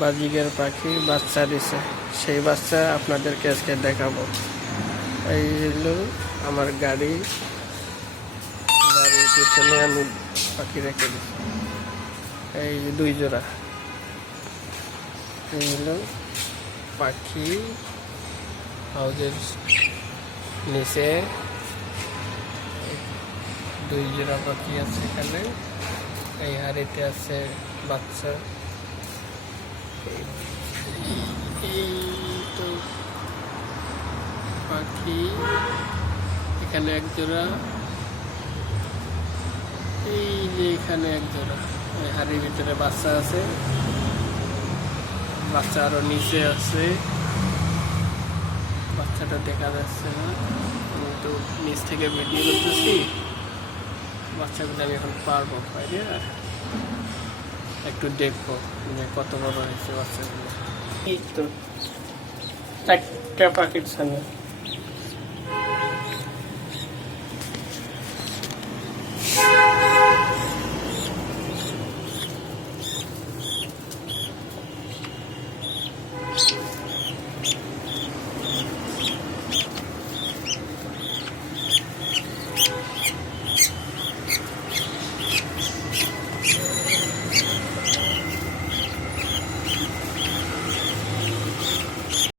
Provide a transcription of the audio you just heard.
বাজিগার পাখি বাচ্চা দিছে, সেই বাচ্চা আপনাদেরকে আজকে দেখাবো। এই হলো আমার গাড়ির পিছনে আমি পাখি রেখে দিচ্ছি। এই 2 জোড়া, এই হলো পাখি। হাউজের নিচে 2 জোড়া পাখি আছে এখানে। এই হাড়িতে আছে বাচ্চা। এই তো পাখি, এখানে 1 জোড়া, এই যে এখানে 1 জোড়া। এই হাড়ির ভিতরে বাচ্চা আছে, বাচ্চা আরো নিচে আছে। বাচ্চাটা দেখা যাচ্ছে না, আমি তো নিচ থেকে ভিডিও করতেছি। বাচ্চাগুলো আমি এখন পারবো বাইরে একটু দেখবো যে কত বড় হয়েছে বাচ্চাগুলো। এই তো 4টা পাখির সামনে